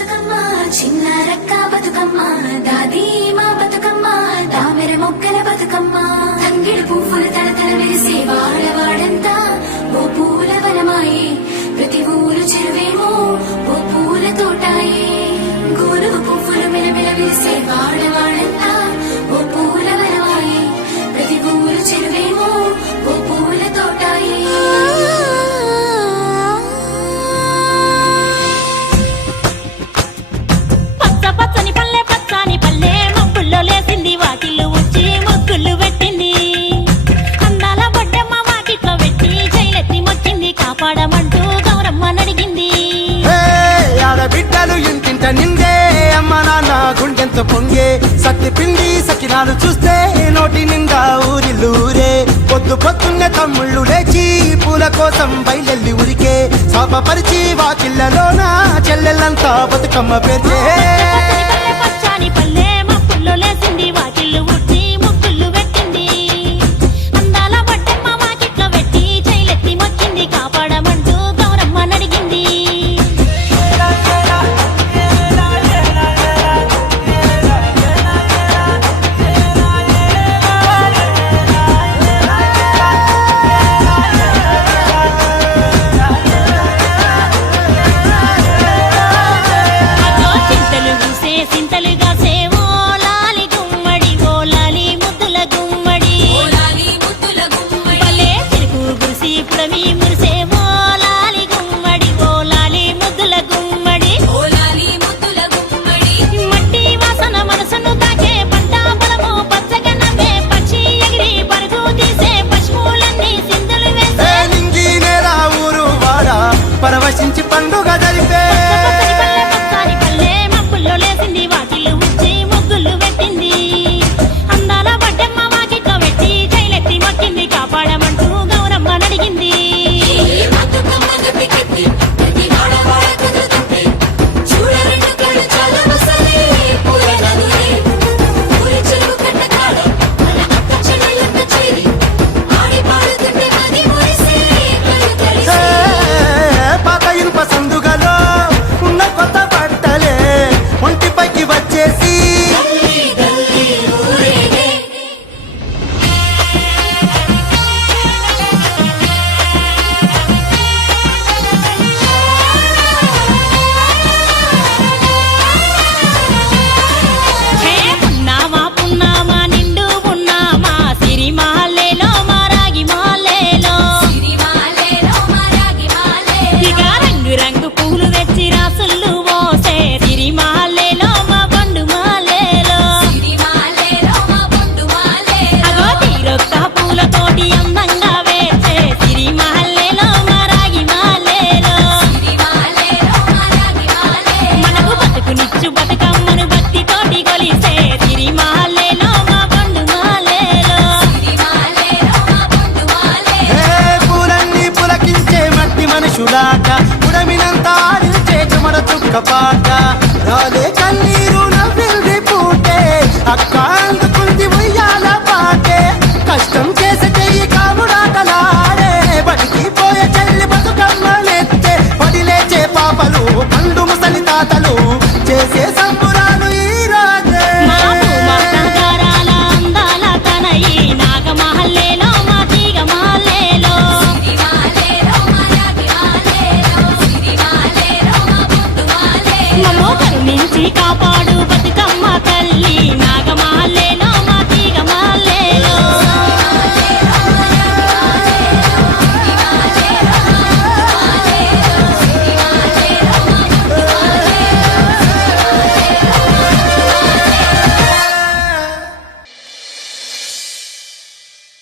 బతుకమ్మ చిన్న రక్క బతుకమ్మ దాది మా బతుకమ్మ దామెర మొక్కల బతుకమ్మ తంగిడు పువ్వులు తడతల వేసే వాడవాడంతా ఓ పూల వనమాయే ప్రతి ఊరు చెరువేమో ఓ పూల తోటాయే గోరువు పువ్వులు మెలమెల వేసే వాడవాడంతా ఓ పూల వనమాయే ప్రతి ఊరు చెరువేమో ఓ పూల తోటాయే పచ్చని పల్లె పచ్చని పల్లె మబ్బుల్లో లేసింది వాకిళ్ళు వచ్చి ముగ్గులు పెట్టింది అందాల బొడ్డమ్మ వాకిట్లో పెట్టి జైలెత్తి మొక్కింది కాపాడమంటూ గౌరమ్మ నడిగింది ఆడబిడ్డలు ఇంటింట నిందే అమ్మ నాన్న గుండెంతో పొంగే సత్తి పిండి సకినాలు చూస్తే నోటి నిండా ఊరిల్లూరే పొద్దు పొద్దున్నే తమ్ముళ్ళు లేచి పూల కోసం బయలెల్లి ఉరికే శాపపరిచి వాకిళ్ళలోన చెల్లెళ్ళంతా బతుకమ్మ పేర్చే పచ్చని పల్లె మబ్బుల్లో లేసింది వాకిళ్ళు ఉచ్చి ముగ్గులు పెట్టింది అందాల బొడ్డమ్మ వాకిట్లో పెట్టి జైలెత్తి మొక్కింది కాపాడమంటూ గౌరమ్మ నడిగింది సింతలుగా సేవో లాలి గుమ్మడి ఓ లాలి ముద్దుల గుమ్మడి భలే తిరుగు గురిసి పుడమి మురిసేవో లాలి గుమ్మడి ఓ లాలి ముద్దుల గుమ్మడి మట్టి వాసన మనసును తాకే పంట పొలము పచ్చగా నవ్వే పక్షి ఎగిరి పరుగు తీసే పశువులన్నీ సింధులు వేసే నింగి నేల ఊరు వాడ పరవశించి పండుగ జరిపే పచ్చని పల్లె మబ్బుల్లో లేసింది వాకిళ్ళు ఉచ్చి ముగ్గులు పెట్టింది అందాల బొడ్డమ్మ వాకిట్లో పెట్టి జైలెత్తి మొక్కింది కాపాడమంటూ గౌరమ్మ నడిగింది పాత ఇనుప సందుగలో ఉన్న కొత్త బట్టలే ఒంటిపైకి వచ్చేసి హే పున్నామా పున్నామా నిండు పున్నామా సిరిమాలేలో మారాగి మాలేలో ఇక రంగు రంగు పూలు తెచ్చి రాసుళ్ళు మోసే సిరిమాలేలో మా బండు మాలేలో అగో తీరొక్క పూలతోటి అందంగా వేసే సిరిమాలేలో మారాగి మాలేలో మనకు బతుకునిచ్చు బతుకమ్మను భక్తితోటి కొలిసే సిరిమాలేలో మా బండు మాలేలో పూలన్నీ పులకించే మట్టి మనుషులాట ఉడమినంతా ఆడించే చెమడ చుక్కపాట రాలే కన్నీరు నవ్వింది పూటే అక్క అందుకుంది ఉయ్యాల పాటే కష్టం చేసే చెయ్యి కాముడాటలాడే బడికి పోయే చెల్లి బతుకమ్మలెత్తే పడిలేచే పాపలు పండు ముసలి తాతలు చేసే సంబురాలు ఈ రోజే మా నగారాల అందాల తనయి నాగమహల్లేలో మా తీగ మహల్లేలో మమ్మో కరుణించి కాపా